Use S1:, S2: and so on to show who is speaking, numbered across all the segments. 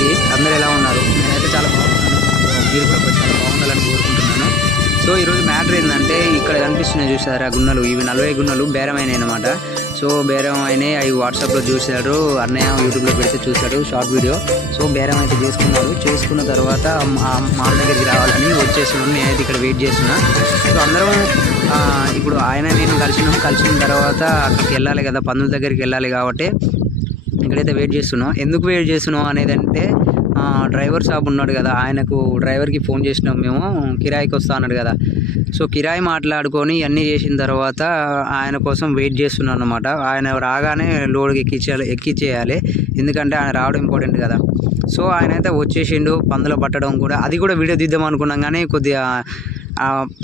S1: అందరికీ అందరూ ఎలా ఉన్నారు? నేనైతే చాలా బాగున్నాను. మీరు కూడా చాలా బాగుండాలని కోరుకుంటున్నాను. సో ఈరోజు మ్యాటర్ ఏంటంటే ఇక్కడ కనిపిస్తున్నాయి చూసారా గున్నలు? ఇవి నలభై గున్నలు బేరమైన అనమాట సో బేరం అయినాయి అవి వాట్సాప్లో చూశాడు అన్నయ్య యూట్యూబ్లో పెడితే చూశాడు షార్ట్ వీడియో. సో బేరం అయితే చేసుకున్నాడు చేసుకున్న తర్వాత మా దగ్గరికి రావాలని వచ్చేసినాం నేనైతే ఇక్కడ వెయిట్ చేస్తున్నా. సో అందరం ఇప్పుడు ఆయన నేను కలిసినాం. కలిసిన తర్వాత అక్కడికి వెళ్ళాలి కదా పందుల దగ్గరికి వెళ్ళాలి కాబట్టి ఇక్కడైతే వెయిట్ చేస్తున్నాం ఎందుకు వెయిట్ చేస్తున్నాం అనేది అంటే డ్రైవర్ షాప్ ఉన్నాడు కదా ఆయనకు డ్రైవర్కి ఫోన్ చేసినాం మేము కిరాయికి వస్తా అన్నాడు కదా. సో కిరాయి మాట్లాడుకొని అన్నీ చేసిన తర్వాత ఆయన కోసం వెయిట్ చేస్తున్నాను అనమాట ఆయన రాగానే లోడ్కి ఎక్కించాలి ఎక్కించేయాలి ఎందుకంటే ఆయన రావడం ఇంపార్టెంట్ కదా. సో ఆయన అయితే వచ్చేసిండు పందులు పట్టడం కూడా. అది కూడా వీడియో తీద్దాం అనుకున్నాం కానీ కొద్దిగా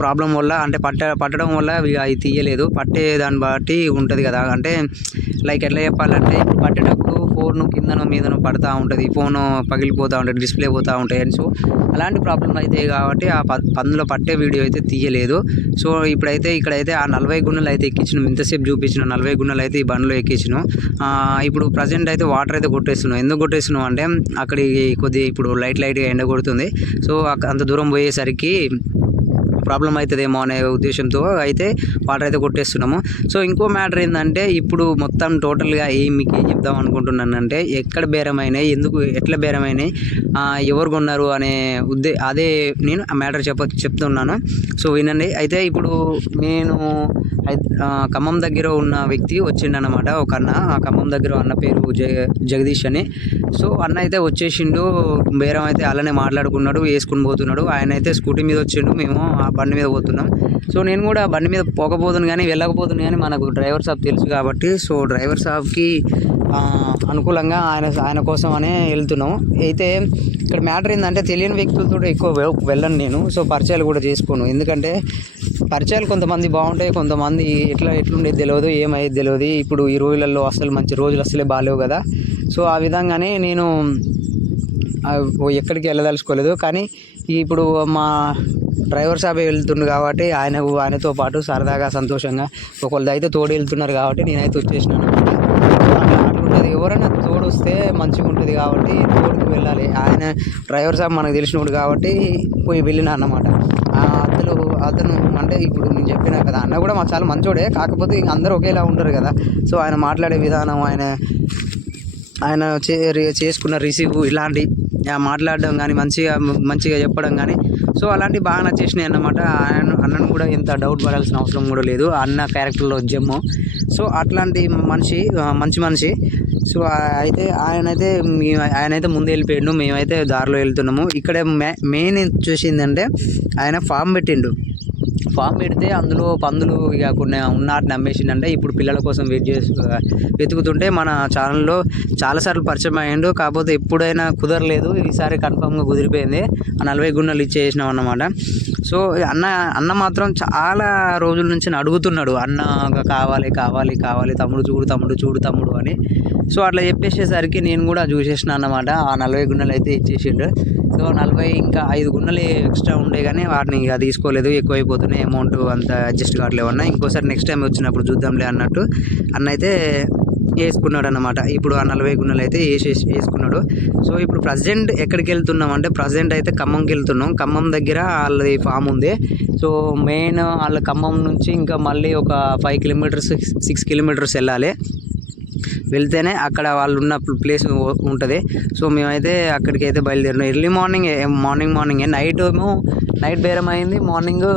S1: ప్రాబ్లం వల్ల అంటే పట్ట పట్టడం వల్ల అవి అది తీయలేదు. పట్టే దాన్ని బట్టి ఉంటుంది కదా. అంటే లైక్ ఎట్లా చెప్పాలంటే పట్టేటప్పుడు ఫోన్ కిందను మీదను పడతా ఉంటుంది ఫోన్ పగిలిపోతూ ఉంటుంది డిస్ప్లే పోతూ ఉంటాయి సో అలాంటి ప్రాబ్లం అయితే కాబట్టి ఆ ప- పందులో పట్టే వీడియో అయితే తీయలేదు. సో ఇప్పుడైతే ఇక్కడైతే ఆ నలభై గున్నెలు అయితే ఎక్కించిన. ఇంతసేపు చూపించిన నలభై గున్నెలు అయితే ఈ బండ్లో ఎక్కించినాం. ఇప్పుడు ప్రజెంట్ అయితే వాటర్ అయితే కొట్టేస్తున్నాం. ఎందుకు కొట్టేస్తున్నాం అంటే అక్కడికి కొద్ది ఇప్పుడు లైట్ లైట్గా ఎండ కొడుతుంది. సో అంత దూరం పోయేసరికి ప్రాబ్లం అవుతుందేమో అనే ఉద్దేశంతో అయితే వాటర్ అయితే కొట్టేస్తున్నాము. సో ఇంకో మ్యాటర్ ఏంటంటే ఇప్పుడు మొత్తం టోటల్గా ఏం మీకు ఏం చెప్దాం అనుకుంటున్నానంటే ఎక్కడ బేరమైనాయి ఎందుకు ఎట్లా బేరమైనాయి ఎవరు కొన్నారు అనే ఉద్దే అదే నేను ఆ మ్యాటర్ చెప్ప చెప్తున్నాను. సో వినండి. అయితే ఇప్పుడు నేను ఖమ్మం దగ్గర ఉన్న వ్యక్తి వచ్చిండనమాట ఒక అన్న. ఆ ఖమ్మం దగ్గర అన్న పేరు జగ జగదీష్ అని. సో అన్న అయితే వచ్చేసిండు బేరం అయితే అలానే మాట్లాడుకున్నాడు వేసుకుని పోతున్నాడు. ఆయన అయితే స్కూటీ మీద వచ్చిండు మేము ఆ బండి మీద పోతున్నాం. సో నేను కూడా బండి మీద పోకపోతుంది కానీ వెళ్ళకపోతుంది కానీ మనకు డ్రైవర్ సాబ్ తెలుసు కాబట్టి సో డ్రైవర్ సాబ్కి అనుకూలంగా ఆయన ఆయన కోసం అనే వెళ్తున్నాం. అయితే ఇక్కడ మ్యాటర్ ఏంటంటే తెలియని వ్యక్తులతో ఎక్కువ వెళ్ళను నేను. సో పరిచయాలు కూడా చేసుకోను. ఎందుకంటే పరిచయాలు కొంతమంది బాగుంటాయి కొంతమంది ఎట్లా ఎట్లుండేది తెలియదు ఏమయ్యేది తెలియదు ఇప్పుడు ఈ రోజులలో అసలు మంచి రోజులు అసలే బాగాలేవు కదా. సో ఆ విధంగానే నేను ఎక్కడికి వెళ్ళదలుచుకోలేదు. కానీ ఇప్పుడు మా డ్రైవర్ సాబే వెళ్తుండు కాబట్టి ఆయన ఆయనతో పాటు సరదాగా సంతోషంగా ఒకళ్ళు అయితే తోడు వెళ్తున్నారు కాబట్టి నేనైతే వచ్చేసినాను అట్లుంటుంది. ఎవరైనా తోడు వస్తే మంచిగా ఉంటుంది కాబట్టి తోడుకు వెళ్ళాలి. ఆయన డ్రైవర్ సాబ్ మనకు తెలిసినప్పుడు కాబట్టి పోయి వెళ్ళినా అన్నమాట. అసలు అతను అంటే ఇప్పుడు నేను చెప్పినా కదా అన్న కూడా మాకు చాలా మంచోడే కాకపోతే ఇంక అందరూ ఒకేలా ఉంటారు కదా. సో ఆయన మాట్లాడే విధానం ఆయన ఆయన చే రి- చేసుకున్న రిసీవ్ ఇలాంటి మాట్లాడడం కానీ మంచిగా మంచిగా చెప్పడం కానీ సో అలాంటివి బాగా నచ్చేసినాయి అన్నమాట. ఆయన అన్నను కూడా ఎంత డౌట్ పడాల్సిన అవసరం కూడా లేదు. అన్న క్యారెక్టర్లో జమ్ము. సో అట్లాంటి మనిషి మంచి మనిషి. సో అయితే ఆయన అయితే ముందు వెళ్ళిపోయిండు. మేమైతే దారిలో వెళ్తున్నాము. ఇక్కడ మే మెయిన్ చూసిందంటే ఆయన ఫామ్ పెట్టిండు. ఫామ్ పెడితే అందులో పందులు ఇక కొన్ని ఉన్నాటిని నమ్మేసిండంటే ఇప్పుడు పిల్లల కోసం వెయిట్ చేసి వెతుకుతుంటే మన ఛానల్లో చాలాసార్లు పరిచయం అయ్యిండు. కాకపోతే ఎప్పుడైనా కుదరలేదు. ఈసారి కన్ఫామ్గా కుదిరిపోయింది. ఆ నలభై గుండెలు ఇచ్చేసినాం అన్నమాట. సో అన్న అన్న మాత్రం చాలా రోజుల నుంచి అడుగుతున్నాడు. అన్న కావాలి కావాలి కావాలి. తమ్ముడు చూడు తమ్ముడు చూడు తమ్ముడు అని. సో అట్లా చెప్పేసేసరికి నేను కూడా చూసేసిన అన్నమాట. ఆ నలభై గున్నెలు అయితే ఇచ్చేసిండు. సో నలభై ఇంకా ఐదు గున్నెలు ఎక్స్ట్రా ఉండే కానీ వాటిని ఇక తీసుకోలేదు. ఎక్కువైపోతున్నాయి. అమౌంట్ అంత అడ్జస్ట్ కావట్లేవు అన్న. ఇంకోసారి నెక్స్ట్ టైం వచ్చినప్పుడు చూద్దాంలే అన్నట్టు. అన్న అయితే వేసుకున్నాడు అనమాట ఇప్పుడు ఆ నలభై గున్నెలు అయితే వేసేసి వేసుకున్నాడు. సో ఇప్పుడు ప్రజెంట్ ఎక్కడికి వెళ్తున్నాం అంటే ప్రజెంట్ అయితే ఖమ్మంకి వెళ్తున్నాం. ఖమ్మం దగ్గర వాళ్ళది ఫామ్ ఉంది. సో మెయిన్ వాళ్ళ ఖమ్మం నుంచి ఇంకా మళ్ళీ ఒక ఫైవ్ కిలోమీటర్స్ సిక్స్ కిలోమీటర్స్ వెళ్ళాలి. వెళ్తేనే అక్కడ వాళ్ళు ఉన్న ప్లేస్ ఉంటుంది. సో మేమైతే అక్కడికి అయితే బయలుదేరినాం. Early morning morning morning night ఏమో నైట్ బేరం అయింది మార్నింగ్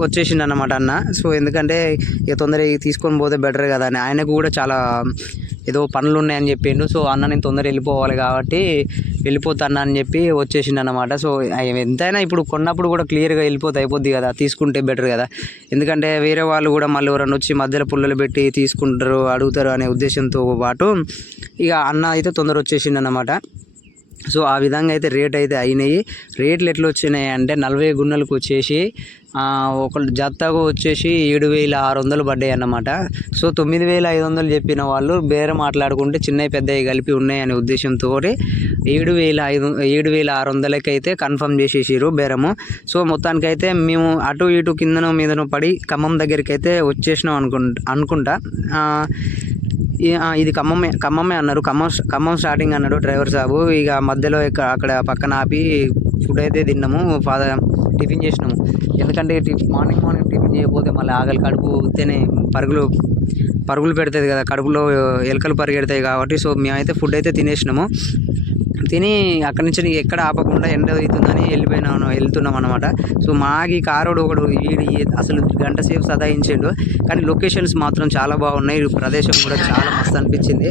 S1: వచ్చేసిండు అన్నమాట అన్న. సో ఎందుకంటే ఇక తొందరగా తీసుకొని పోతే బెటర్ కదా అని. ఆయనకు కూడా చాలా ఏదో పనులు ఉన్నాయని చెప్పిండు. సో అన్న నేను తొందరగా వెళ్ళిపోవాలి కాబట్టి వెళ్ళిపోతాను అని చెప్పి వచ్చేసిండు అనమాట సో ఎంతైనా ఇప్పుడు కొన్నప్పుడు కూడా క్లియర్గా వెళ్ళిపోతే అయిపోద్ది కదా తీసుకుంటే బెటర్ కదా. ఎందుకంటే వేరే వాళ్ళు కూడా మళ్ళీ ఎవరైనా వచ్చి మధ్యలో పుల్లలు పెట్టి తీసుకుంటారు అడుగుతారు అనే ఉద్దేశంతో పాటు ఇక అన్న అయితే తొందర వచ్చేసిండు అనమాట సో ఆ విధంగా అయితే రేట్ అయితే అయినాయి. రేట్లు ఎట్లా వచ్చినాయి అంటే నలభై గున్నెలకు వచ్చేసి ఒక జత్తకు వచ్చేసి ఏడు వేల ఆరు వందలు పడ్డాయి అన్నమాట. సో తొమ్మిది వేల ఐదు వందలు చెప్పిన వాళ్ళు బేరం మాట్లాడుకుంటే చిన్నవి పెద్దవి కలిపి ఉన్నాయనే ఉద్దేశంతో ఏడు వేల ఐదు ఏడు వేల ఆరు వందలకి అయితే కన్ఫర్మ్ చేసేసారు బేరము. సో మొత్తానికైతే మేము అటు ఇటు కిందను మీదను పడి ఖమ్మం దగ్గరికి అయితే వచ్చేసినాం అనుకుంటా. అనుకుంటా ఇది ఖమ్మమే ఖమ్మమే అన్నారు. ఖమ్మం ఖమ్మం స్టార్టింగ్ అన్నాడు డ్రైవర్ సాబు. ఇక మధ్యలో ఇక అక్కడ పక్కన ఆపి ఫుడ్ అయితే తిన్నాము. ఫాదర్ టిఫిన్ చేసినాము. ఎందుకంటే మార్నింగ్ మార్నింగ్ టిఫిన్ చేయకపోతే మళ్ళీ ఆకలి కడుపు ఉత్తేనే పరుగులు పరుగులు పెడుతుంది కదా. కడుపులో ఎలుకలు పరిగెడతాయి కాబట్టి సో మేమైతే ఫుడ్ అయితే తినేసినాము. తిని అక్కడి నుంచి ఎక్కడ ఆపకుండా ఎండ అవుతుందని వెళ్ళిపోయినాను వెళ్తున్నాం అనమాట సో మాకి కారోడు ఒకడు వీడి అసలు గంట సేపు సదాయించిండు కానీ లొకేషన్స్ మాత్రం చాలా బాగున్నాయి. ఈ ప్రదేశం కూడా చాలా మస్తు అనిపించింది.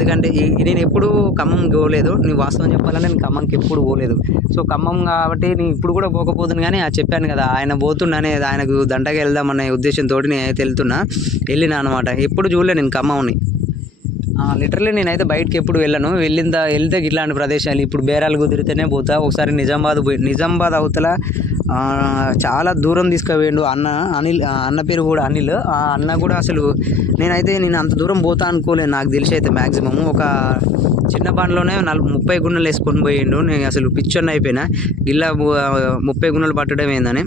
S1: ఎందుకంటే నేను ఎప్పుడు ఖమ్మం పోలేదు. నీ వాస్తవం చెప్పాలంటే నేను ఖమ్మంకి ఎప్పుడు పోలేదు. సో ఖమ్మం కాబట్టి నేను ఇప్పుడు కూడా పోకపోతుంది కానీ ఆ చెప్పాను కదా ఆయన పోతున్నానే ఆయనకు దండగా వెళ్దామనే ఉద్దేశంతో నేనైతే వెళ్తున్నా వెళ్ళినా అనమాట ఎప్పుడు చూడలే నేను ఖమ్మంని. లిటరలీ నేనైతే బయటకి ఎప్పుడు వెళ్ళను. వెళ్ళిన వెళ్తే ఇట్లాంటి ప్రదేశాలు. ఇప్పుడు బేరాలు కుదిరితేనే పోతా. ఒకసారి నిజామాబాద్ పోయి నిజామాబాద్ అవతల చాలా దూరం తీసుకుపోయిండు అన్న అనిల్ అన్న పేరు కూడా అనిల్. ఆ అన్న కూడా అసలు నేనైతే నేను అంత దూరం పోతా అనుకోలేదు నాకు తెలిసి అయితే మ్యాక్సిమం ఒక చిన్న బండ్లోనే నల్ ముప్పై గున్నెలు వేసుకొని పోయిండు. నేను అసలు పిచ్చొన్న అయిపోయినా. గిల్లా ముప్పై గున్నెలు పట్టడం ఏందని.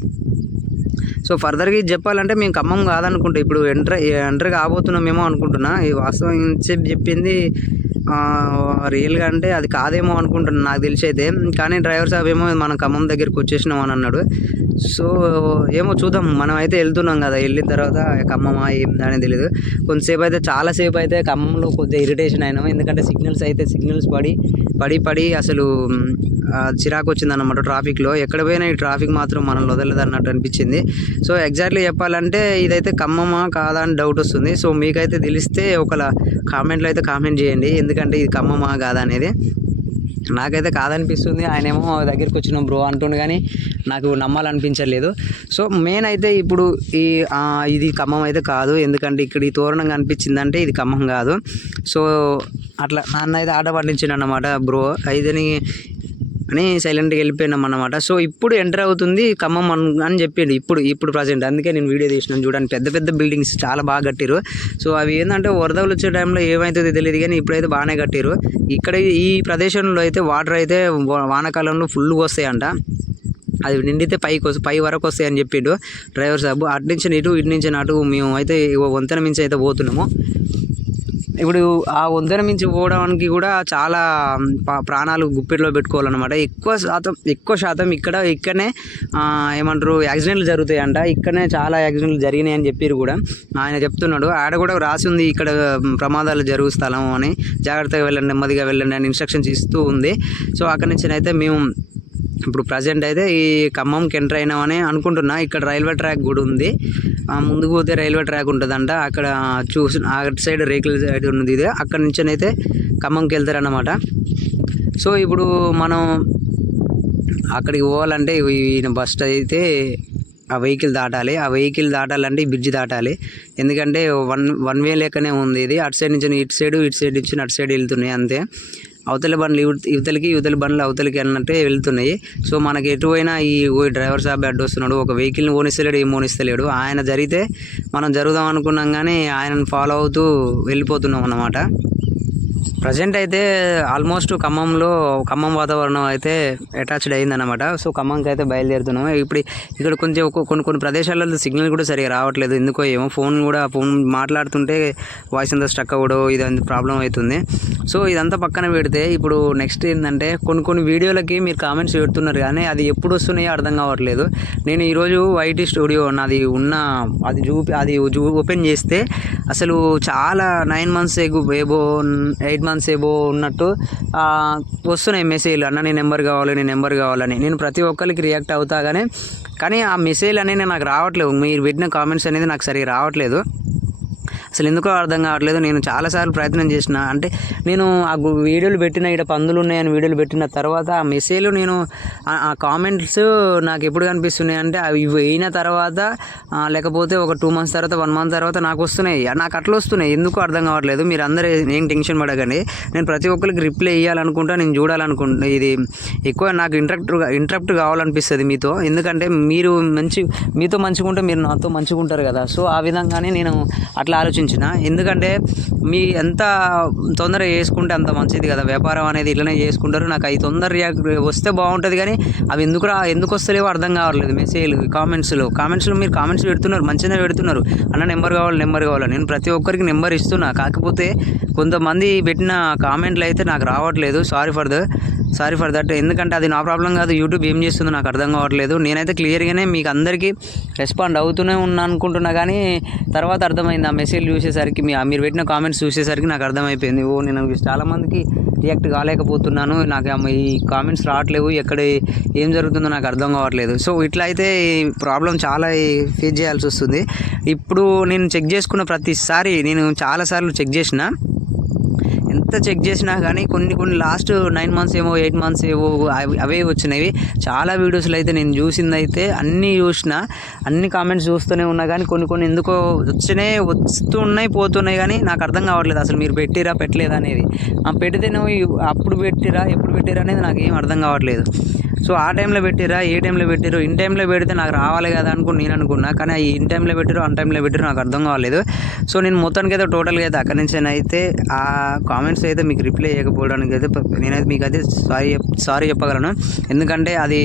S1: సో ఫర్దర్గా ఇది చెప్పాలంటే మేము ఖమ్మం కాదనుకుంటా. ఇప్పుడు ఎంటర్ ఎంటర్ కాబోతున్నామేమో అనుకుంటున్నా. ఈ వాస్తవం చెప్పి చెప్పింది రియల్గా అంటే అది కాదేమో అనుకుంటున్నాను నాకు తెలిసి అయితే కానీ డ్రైవర్ సాబ్ ఏమో మనం ఖమ్మం దగ్గరికి వచ్చేసినాం అని అన్నాడు. సో ఏమో చూద్దాం. మనం అయితే వెళ్తున్నాం కదా. వెళ్ళిన తర్వాత ఖమ్మమా ఏం అని తెలియదు కొంతసేపు అయితే చాలాసేపు అయితే ఖమ్మంలో కొద్దిగా ఇరిటేషన్ అయినాము ఎందుకంటే సిగ్నల్స్ అయితే సిగ్నల్స్ పడి పడి పడి అసలు చిరాకు వచ్చింది అనమాట ట్రాఫిక్లో. ఎక్కడ పోయినా ఈ ట్రాఫిక్ మాత్రం మనం వదలదు అన్నట్టు అనిపించింది. సో ఎగ్జాక్ట్లీ చెప్పాలంటే ఇదైతే ఖమ్మమా కాదా అని డౌట్ వస్తుంది. సో మీకైతే తెలిస్తే ఒకలా కామెంట్లో అయితే కామెంట్ చేయండి. ఎందుకంటే ఇది ఖమ్మమా కాదా అనేది నాకైతే కాదనిపిస్తుంది. ఆయన ఏమో దగ్గరికి వచ్చిన బ్రో అంటుండు కానీ నాకు నమ్మాలనిపించలేదు సో మెయిన్ అయితే ఇప్పుడు ఈ ఇది ఖమ్మం అయితే కాదు. ఎందుకంటే ఇక్కడ ఈ తోరణం కనిపించిందంటే ఇది ఖమ్మం కాదు. సో అట్లా నన్ను అయితే ఆట పండించాడు అన్నమాట బ్రో. అయితేని అని సైలెంట్గా వెళ్ళిపోయినాం సో ఇప్పుడు ఎంటర్ అవుతుంది ఖమ్మం అని చెప్పిండు. ఇప్పుడు ఇప్పుడు ప్రజెంట్ అందుకే నేను వీడియో తీసినాను చూడండి. పెద్ద పెద్ద బిల్డింగ్స్ చాలా బాగా కట్టిరు. సో అవి ఏంటంటే వరదలు వచ్చే టైంలో ఏమవుతుందో తెలియదు కానీ ఇప్పుడైతే బాగానే కట్టిరు. ఇక్కడ ఈ ప్రదేశంలో అయితే వాటర్ అయితే వా- వానాకాలంలో ఫుల్గా వస్తాయంట. అది నిండితే పైకి వస్తాయి పై వరకు వస్తాయి అని చెప్పిండు డ్రైవర్ సాబు. అటు నుంచి ఇటు ఇటు నుంచి అటు మేము అయితే వంతెన మించి అయితే పోతున్నాము. ఇప్పుడు ఆ వంతెన మించి పోవడానికి కూడా చాలా ప్రాణాలు గుప్పిట్లో పెట్టుకోవాలన్నమాట. ఎక్కువ శాతం ఎక్కువ శాతం ఇక్కడ ఇక్కడనే ఏమంటారు యాక్సిడెంట్లు జరుగుతాయంట. ఇక్కడనే చాలా యాక్సిడెంట్లు జరిగినాయి అని చెప్పారు కూడా. ఆయన చెప్తున్నాడు ఆడ కూడా రాసి ఉంది ఇక్కడ ప్రమాదాలు జరుగు స్థలం అని. జాగ్రత్తగా వెళ్ళండి నెమ్మదిగా వెళ్ళండి అని ఇన్స్ట్రక్షన్స్ ఇస్తూ ఉంది. సో అక్కడి నుంచి అయితే మేము ఇప్పుడు ప్రజెంట్ అయితే ఈ ఖమ్మంకి ఎంటర్ అయినామని అనుకుంటున్నా. ఇక్కడ రైల్వే ట్రాక్ కూడా ఉంది. ముందుకు పోతే రైల్వే ట్రాక్ ఉంటుందంట. అక్కడ చూసి అటు సైడ్ రేకుల సైడ్ ఉంది ఇది. అక్కడ నుంచి అయితే ఖమ్మంకి వెళ్తారన్నమాట. సో ఇప్పుడు మనం అక్కడికి పోవాలంటే ఈయన బస్ అయితే ఆ వెహికల్ దాటాలి. ఆ వెహికల్ దాటాలంటే ఈ బ్రిడ్జ్ దాటాలి. ఎందుకంటే వన్ వన్ వే లెక్కనే ఉంది ఇది. అటు సైడ్ నుంచి ఇటు సైడ్ ఇటు సైడ్ నుంచి అటు సైడ్ వెళ్తున్నాయి అంతే. అవతల బండ్లు ఇవ- ఇవతలకి ఇవతల బండ్లు అవతలకి అన్నట్టే వెళ్తున్నాయి. సో మనకి ఎటువైనా ఈ ఓ డ్రైవర్ సాబ్ అడ్డు వస్తున్నాడు ఒక వెహికల్ని ఓనిస్తలేడు ఏం ఓనిస్తలేడు. ఆయన జరిగితే మనం జరుగుదాం అనుకున్నాం కానీ ఆయనను ఫాలో అవుతూ వెళ్ళిపోతున్నాం అన్నమాట. ప్రజెంట్ అయితే ఆల్మోస్ట్ ఖమ్మంలో ఖమ్మం వాతావరణం అయితే అటాచ్డ్ అయిందన్నమాట. సో ఖమ్మంకి అయితే బయలుదేరుతున్నాము. ఇప్పుడు ఇక్కడ కొంచెం కొన్ని కొన్ని ప్రదేశాలలో సిగ్నల్ కూడా సరిగా రావట్లేదు. ఎందుకో ఏమో ఫోన్ కూడా ఫోన్ మాట్లాడుతుంటే వాయిస్ అంతా స్టక్ అవ్వడం ఇదంతా ప్రాబ్లం అవుతుంది. సో ఇదంతా పక్కన పెడితే ఇప్పుడు నెక్స్ట్ ఏంటంటే కొన్ని కొన్ని వీడియోలకి మీరు కామెంట్స్ పెడుతున్నారు కానీ అది ఎప్పుడు వస్తున్నాయో అర్థం కావట్లేదు. నేను ఈరోజు వైటీ స్టూడియో నాది ఉన్న అది చూపి అది ఓపెన్ చేస్తే అసలు చాలా nine months egg above eight months above ఉన్నట్టు వస్తున్నాయి మెసేజ్లు అన్న నీ నెంబర్ కావాలి నీ నెంబర్ కావాలని. నేను ప్రతి ఒక్కరికి రియాక్ట్ అవుతా కానీ కానీ ఆ మెసేజ్ అనేది నాకు రావట్లేదు మీరు పెట్టిన కామెంట్స్ అనేది నాకు సరిగా రావట్లేదు. అసలు ఎందుకో అర్థం కావట్లేదు. నేను చాలాసార్లు ప్రయత్నం చేసిన. అంటే నేను ఆ వీడియోలు పెట్టిన ఇక్కడ పందులు ఉన్నాయని వీడియోలు పెట్టిన తర్వాత ఆ మెసేజ్లు నేను ఆ- కామెంట్స్ నాకు ఎప్పుడు కనిపిస్తున్నాయి అంటే అవి అయిన తర్వాత లేకపోతే ఒక టూ మంత్స్ తర్వాత వన్ మంత్ తర్వాత నాకు వస్తున్నాయి. నాకు అట్లా వస్తున్నాయి. ఎందుకు అర్థం కావట్లేదు. మీరు అందరూ ఏం టెన్షన్ పడకండి. నేను ప్రతి ఒక్కరికి రిప్లై ఇవ్వాలనుకుంటా నేను చూడాలనుకుంటా ఇది ఎక్కువ నాకు ఇంటరప్ట్ ఇంటరప్ట్ కావాలనిపిస్తుంది మీతో. ఎందుకంటే మీరు మంచి మీతో మంచిగా ఉంటే మీరు నాతో మంచిగా ఉంటారు కదా. సో ఆ విధంగానే నేను అట్లా ఆలోచించి ఆలోచించిన ఎందుకంటే మీ ఎంత తొందరగా చేసుకుంటే అంత మంచిది కదా. వ్యాపారం అనేది ఇట్లనే చేసుకుంటారు. నాకు అవి తొందర వస్తే బాగుంటుంది కానీ అవి ఎందుకు రా ఎందుకు వస్తలేవో అర్థం కావట్లేదు మెసేజ్లు కామెంట్స్లో కామెంట్స్లో మీరు కామెంట్స్ పెడుతున్నారు మంచిగా పెడుతున్నారు. అన్న నెంబర్ కావాలి నెంబర్ కావాలి నేను ప్రతి ఒక్కరికి నెంబర్ ఇస్తున్నా. కాకపోతే కొంతమంది పెట్టిన కామెంట్లు అయితే నాకు రావట్లేదు. Sorry for the sorry for that ఎందుకంటే అది నా ప్రాబ్లం కాదు. యూట్యూబ్ ఏం చేస్తుందో నాకు అర్థం కావట్లేదు. నేనైతే క్లియర్గానే మీకు అందరికీ రెస్పాండ్ అవుతూనే ఉన్నా అనుకుంటున్నా కానీ తర్వాత అర్థమైంది ఆ మెసేజ్ చూసేసరికి మీ మీరు పెట్టిన కామెంట్స్ చూసేసరికి నాకు అర్థమైపోయింది. ఓ నేను చాలామందికి రియాక్ట్ కాలేకపోతున్నాను. నాకు ఆ ఈ కామెంట్స్ రావట్లేవు. ఎక్కడ ఏం జరుగుతుందో నాకు అర్థం కావట్లేదు. సో ఇట్లా అయితే ప్రాబ్లం చాలా ఫేస్ చేయాల్సి వస్తుంది. ఇప్పుడు నేను చెక్ చేసుకున్న ప్రతిసారి నేను చాలాసార్లు చెక్ చేసిన ఎంత చెక్ చేసినా కానీ కొన్ని కొన్ని లాస్ట్ నైన్ మంత్స్ ఏమో ఎయిట్ మంత్స్ ఏవో అవి- అవే వచ్చినవి. చాలా వీడియోస్లో అయితే నేను చూసింది అయితే అన్నీ చూసిన అన్ని కామెంట్స్ చూస్తూనే ఉన్నా కానీ కొన్ని కొన్ని ఎందుకో వచ్చినాయి వస్తున్నాయి పోతున్నాయి కానీ నాకు అర్థం కావట్లేదు. అసలు మీరు పెట్టిరా పెట్టలేదా అనేది. పెడితే నువ్వు అప్పుడు పెట్టిరా ఎప్పుడు పెట్టిరా అనేది నాకు ఏం అర్థం కావట్లేదు. సో ఆ టైంలో పెట్టిరా ఏ టైంలో పెట్టారు ఇన్ టైంలో పెడితే నాకు రావాలి కదా అనుకుని నేను అనుకున్నా కానీ ఇన్ టైంలో పెట్టారు అన్ టైంలో పెట్టారు నాకు అర్థం కావలేదు సో నేను మొత్తానికి అయితే టోటల్గా అయితే అక్కడి నుంచి అయితే ఆ కామెంట్స్ అయితే మీకు రిప్లై చేయకపోవడానికి అయితే నేనైతే మీకు అయితే సారీ సారీ చెప్పగలను. ఎందుకంటే అది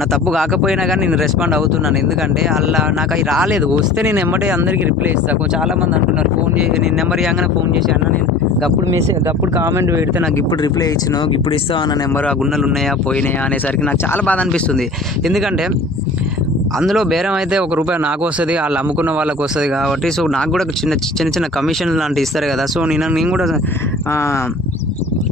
S1: నా తప్పు కాకపోయినా కానీ నేను రెస్పాండ్ అవుతున్నాను. ఎందుకంటే అలా నాకు అవి రాలేదు. వస్తే నేను ఎమ్మటే అందరికీ రిప్లై ఇస్తాను చాలామంది అంటున్నారు ఫోన్ చేసి నేను నెంబర్ ఇవ్వగానే ఫోన్ చేసి అన్న నేను అప్పుడు మెసేజ్ అప్పుడు కామెంట్ పెడితే నాకు ఇప్పుడు రిప్లై ఇచ్చినావు ఇప్పుడు ఇస్తావు అన్న నెంబర్ ఆ గున్నలు ఉన్నాయా పోయినాయా అనేసరికి నాకు చాలా బాధ అనిపిస్తుంది. ఎందుకంటే అందులో బేరం అయితే ఒక రూపాయి నాకు వస్తుంది వాళ్ళు అమ్ముకున్న వాళ్ళకి వస్తుంది కాబట్టి సో నాకు కూడా చిన్న చిన్న చిన్న కమిషన్ లాంటివి ఇస్తారు కదా. సో నేను నేను కూడా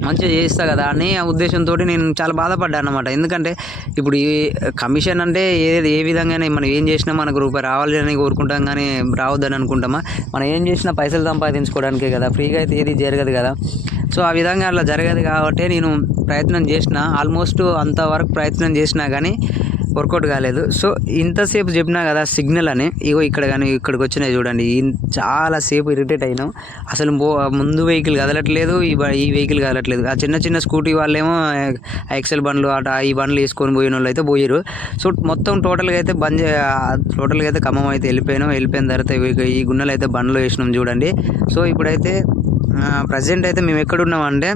S1: మంచిగా చేయిస్తా కదా అని ఆ ఉద్దేశంతో నేను చాలా బాధపడ్డాను అనమాట ఎందుకంటే ఇప్పుడు ఈ కమిషన్ అంటే ఏది ఏ విధంగానే మనం ఏం చేసినా మనకు రూపాయి రావాలని కోరుకుంటాం కానీ రావద్దని అనుకుంటామా? మనం ఏం చేసినా పైసలు సంపాదించుకోవడానికే కదా ఫ్రీగా అయితే ఏది జరగదు కదా. సో ఆ విధంగా అలా జరగదు కాబట్టి నేను ప్రయత్నం చేసిన. ఆల్మోస్ట్ అంతవరకు ప్రయత్నం చేసినా కానీ వర్కౌట్ కాలేదు. సో ఇంతసేపు చెప్పినా కదా సిగ్నల్ అని. ఇగో ఇక్కడ కానీ ఇక్కడికి వచ్చినాయి చూడండి. చాలా చాలాసేపు ఇరిటేట్ అయినాం. అసలు ముందు వెహికల్ కదలట్లేదు ఈ ఈ వెహికల్ కదలట్లేదు. ఆ చిన్న చిన్న స్కూటీ వాళ్ళేమో ఎక్సెల్ బండ్లు అట ఈ బండ్లు వేసుకొని పోయిన వాళ్ళు అయితే పోయారు సో మొత్తం టోటల్గా అయితే బంద్ చే- టోటల్గా అయితే ఖమ్మం అయితే వెళ్ళిపోయినాం. వెళ్ళిపోయిన తర్వాత ఈ గున్నెలు అయితే బండ్లు వేసినాం చూడండి. సో ఇప్పుడైతే ప్రజెంట్ అయితే మేము ఎక్కడున్నామంటే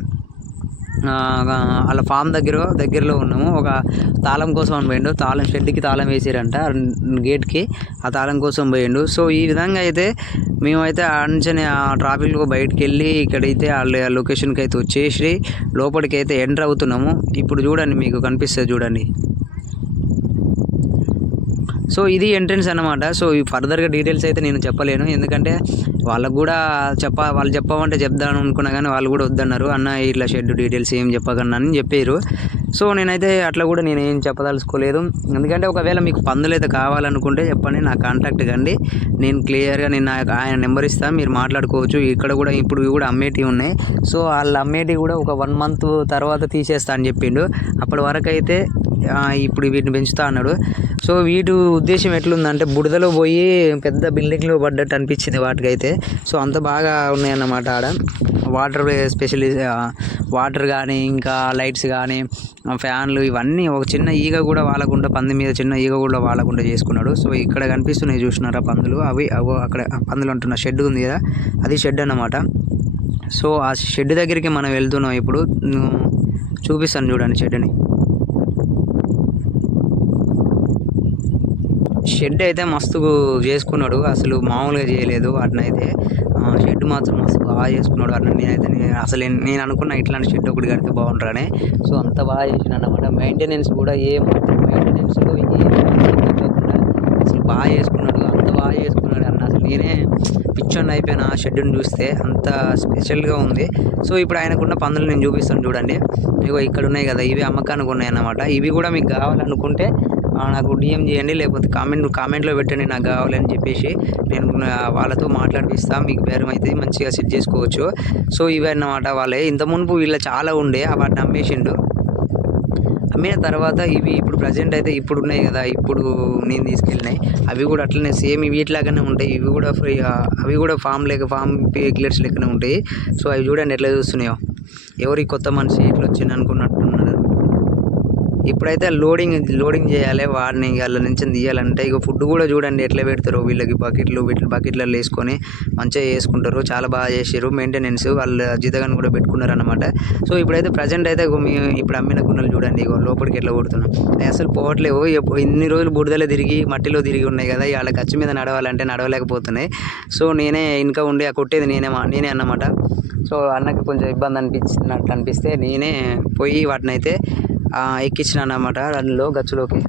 S1: వాళ్ళ ఫామ్ దగ్గర దగ్గరలో ఉన్నాము. ఒక తాళం కోసం అని పోయిండు. తాళం షెడ్కి తాళం వేసిరంట గేట్కి. ఆ తాళం కోసం పోయిండు. సో ఈ విధంగా అయితే మేమైతే అంచనే ఆ ట్రాఫిక్లో బయటికి వెళ్ళి ఇక్కడైతే వాళ్ళ లొకేషన్కి అయితే వచ్చేసి లోపలికి అయితే ఎంటర్ అవుతున్నాము. ఇప్పుడు చూడండి మీకు కనిపిస్తుంది చూడండి. సో ఇది ఎంట్రన్స్ అన్నమాట. సో ఈ ఫర్దర్గా డీటెయిల్స్ అయితే నేను చెప్పలేను. ఎందుకంటే వాళ్ళకు కూడా చెప్ప వాళ్ళు చెప్పమంటే చెప్దాను అనుకున్నా కానీ వాళ్ళు కూడా వద్దన్నారు. అన్న ఇట్లా షెడ్ డీటెయిల్స్ ఏం చెప్పకన్నా అని చెప్పారు. సో నేనైతే అట్లా కూడా నేను ఏం చెప్పదలుచుకోలేదు. ఎందుకంటే ఒకవేళ మీకు పందులు అయితే కావాలనుకుంటే చెప్పండి నా కాంటాక్ట్ కండి. నేను క్లియర్గా నేను నా ఆయన నెంబర్ ఇస్తాను మీరు మాట్లాడుకోవచ్చు. ఇక్కడ కూడా ఇప్పుడు కూడా అమ్మేటివి ఉన్నాయి. సో వాళ్ళు అమ్మేటివి కూడా ఒక వన్ మంత్ తర్వాత తీసేస్తా అని చెప్పిండు. అప్పటి వరకు అయితే ఇప్పుడు వీటిని పెంచుతా అన్నాడు. సో వీటి ఉద్దేశం ఎట్లుందంటే బుడదలో పోయి పెద్ద బిల్డింగ్లో పడ్డట్టు అనిపించింది వాటికైతే. సో అంత బాగా ఉన్నాయన్నమాట ఆడ. వాటర్ స్పెషలీ వాటర్ కానీ ఇంకా లైట్స్ కానీ ఫ్యాన్లు ఇవన్నీ ఒక చిన్న ఈగ కూడా వాలకుండా పంది మీద చిన్న ఈగ కూడా వాలకుండా చేసుకున్నాడు. సో ఇక్కడ కనిపిస్తున్నాయి చూసినారా పందులు? అవి అవో అక్కడ పందులు అంటున్న షెడ్ ఉంది కదా అది షెడ్ అన్నమాట. సో ఆ షెడ్ దగ్గరికి మనం వెళ్తున్నాం ఇప్పుడు. చూపిస్తాను చూడండి షెడ్ని షెడ్ అయితే మస్తు చేసుకున్నాడు. అసలు మామూలుగా చేయలేదు అట్నైతే. షెడ్ మాత్రం మస్తు బాగా చేసుకున్నాడు అట్లా నేనైతే అసలు నేను- అనుకున్న ఇట్లాంటి షెడ్ ఒకటి కడితే బాగుంటారని సో అంత బాగా చేసిన అనమాట మెయింటెనెన్స్ కూడా ఏ మాత్రం మెయింటెనెన్స్ అసలు బాగా చేసుకున్నాడు. అంత బాగా చేసుకున్నాడు అన్న. అసలు నేనే పిచ్చోన్ అయిపోయిన ఆ షెడ్ని చూస్తే. అంత స్పెషల్గా ఉంది. సో ఇప్పుడు ఆయనకున్న పందులు నేను చూపిస్తాను చూడండి. ఇగో ఇక్కడ ఉన్నాయి కదా ఇవి అమ్మకానికి ఉన్నాయి అన్నమాట ఇవి కూడా మీకు కావాలనుకుంటే నాకు డిఎం చేయండి లేకపోతే కామెంట్ కామెంట్లో పెట్టండి నాకు కావాలని చెప్పేసి నేను వాళ్ళతో మాట్లాడిపిస్తా. మీకు బేరం అయితే మంచిగా సెట్ చేసుకోవచ్చు. సో ఇవి అన్నమాట వాళ్ళే. ఇంత మునుపు వీళ్ళ చాలా ఉండే వాటిని అమ్మేసిండు అమ్మిన తర్వాత ఇవి ఇప్పుడు ప్రజెంట్ అయితే ఇప్పుడు ఉన్నాయి కదా ఇప్పుడు నేను తీసుకెళ్ళినాయి. అవి కూడా అట్లనే సేమ్ వీటిలాగానే ఉంటాయి. ఇవి కూడా ఫ్రీ అవి కూడా ఫామ్ లేక ఫామ్ పిగ్లెట్స్ లెక్కనే ఉంటాయి. సో అవి చూడండి ఎట్లా చూస్తున్నాయో. ఎవరి కొత్త మనిషి ఇట్లా వచ్చింది అనుకున్నట్టు ఇప్పుడైతే లోడింగ్ లోడింగ్ చేయాలి వాడిని వాళ్ళ నుంచి తీయాలంటే ఇక ఫుడ్ కూడా చూడండి ఎట్లా పెడతారు వీళ్ళకి బకెట్లు వీటి బకెట్లలో వేసుకొని మంచిగా చేసుకుంటారు. చాలా బాగా చేసారు మెయింటెనెన్స్ వాళ్ళు జీతగాన్ని కూడా పెట్టుకున్నారు అనమాట సో ఇప్పుడైతే ప్రజెంట్ అయితే మీ ఇప్పుడు అమ్మిన గున్నలు చూడండి ఇగో లోపలికి ఎట్లా కొడుతున్నాం. అసలు పోవట్లేవు. ఇన్ని రోజులు బుడదలో తిరిగి మట్టిలో తిరిగి ఉన్నాయి కదా వాళ్ళ ఖర్చు మీద నడవాలంటే నడవలేకపోతున్నాయి. సో నేనే ఇంకా ఉండి ఆ కొట్టేది నేనే నేనే అన్నమాట. సో అన్నకి కొంచెం ఇబ్బంది అనిపించినట్టు అనిపిస్తే నేనే పోయి వాటిని అయితే ఎక్కించినాను అన్నమాట అందులో గచ్చులోకి.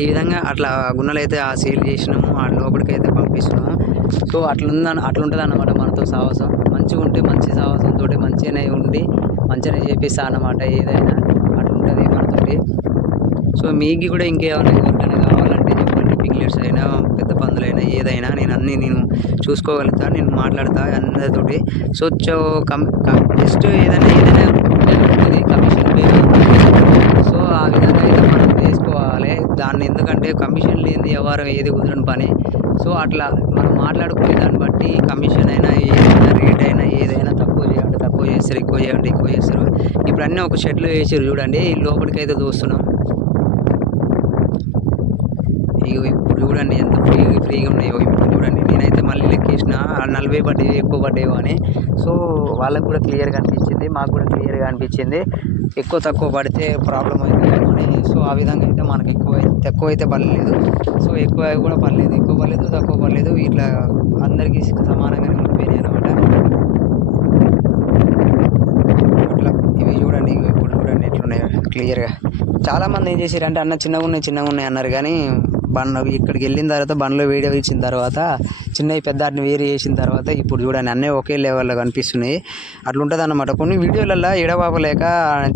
S1: ఈ విధంగా అట్లా గున్నలు అయితే ఆ సీల్ చేసినాము ఆ లోపలికి అయితే పంపిస్తున్నాము. సో అట్లా అట్లుంటుంది అన్నమాట మనతో సాహసం. మంచిగా ఉంటే మంచి సాహసంతో మంచిగానే ఉండి మంచిగానే చేపిస్తా అన్నమాట ఏదైనా. అట్లుంటుంది మనతో మనతోటి. సో మీకు కూడా ఇంకేమైనా ఎవరికైనా కావాలంటే చెప్పండి. పిగ్లెట్స్ అయినా పెద్ద పందులైనా ఏదైనా నేను అన్నీ నేను చూసుకోగలుగుతా నేను మాట్లాడతా అందరితోటి. సో కం కమ్ జస్ట్ ఏదైనా ఏదైనా ఉంటుంది కమిషన్ పేరు సో ఆ విధంగా అయితే మనం చేసుకోవాలి దాన్ని ఎందుకంటే కమిషన్ లేని వ్యవహారం ఏది కుదరని పని. సో అట్లా మనం మాట్లాడుకునే దాన్ని బట్టి కమిషన్ అయినా ఏదైనా రేట్ అయినా ఏదైనా తక్కువ చేయండి తక్కువ చేస్తారు ఎక్కువ చేయండి ఎక్కువ చేస్తారు. ఇప్పుడు అన్నీ ఒక షెడ్లో వేసారు చూడండి ఈ లోపలికి అయితే చూస్తున్నాం. ఇక ఇప్పుడు చూడండి ఎంత ఫ్రీ ఫ్రీగా ఉన్నాయో. ఇప్పుడు చూడండి నేనైతే మళ్ళీ లెక్కేసిన నలభై పడ్డాయి ఎక్కువ పడ్డేవో అని. సో వాళ్ళకు కూడా క్లియర్గా అనిపించింది మాకు కూడా క్లియర్గా అనిపించింది. ఎక్కువ తక్కువ పడితే ప్రాబ్లం అవుతుందేమో అని. సో ఆ విధంగా అయితే మనకు ఎక్కువ తక్కువ అయితే పర్లేదు. సో ఎక్కువ కూడా పర్లేదు. ఎక్కువ పర్లేదు తక్కువ పర్లేదు. ఇట్లా అందరికీ సమానంగానే ఉండిపోయినాయి అనమాట అట్లా ఇవి చూడండి ఇవి ఇప్పుడు చూడండి ఎట్లున్నాయో క్లియర్గా. చాలామంది ఏం చేశారంటే అన్న చిన్నగా ఉన్నాయి చిన్నగా ఉన్నాయి అన్నారు. కానీ బండ్లు ఇక్కడికి వెళ్ళిన తర్వాత బండ్లో వీడియో ఇచ్చిన తర్వాత చిన్నవి పెద్ద వాటిని వేరు చేసిన తర్వాత ఇప్పుడు చూడండి అన్నీ ఒకే లెవెల్లో కనిపిస్తున్నాయి. అట్లుంటుంది అన్నమాట కొన్ని వీడియోలలో ఎడబాబలేక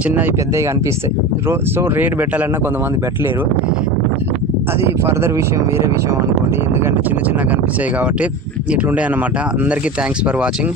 S1: చిన్నవి పెద్దవి కనిపిస్తాయి. రో సో రేట్ పెట్టాలన్నా కొంతమంది పెట్టలేరు. అది ఫర్దర్ విషయం వేరే విషయం అనుకోండి. ఎందుకంటే చిన్న చిన్నగా కనిపిస్తాయి కాబట్టి ఇట్లుండే అన్నమాట. అందరికీ థ్యాంక్స్ ఫర్ వాచింగ్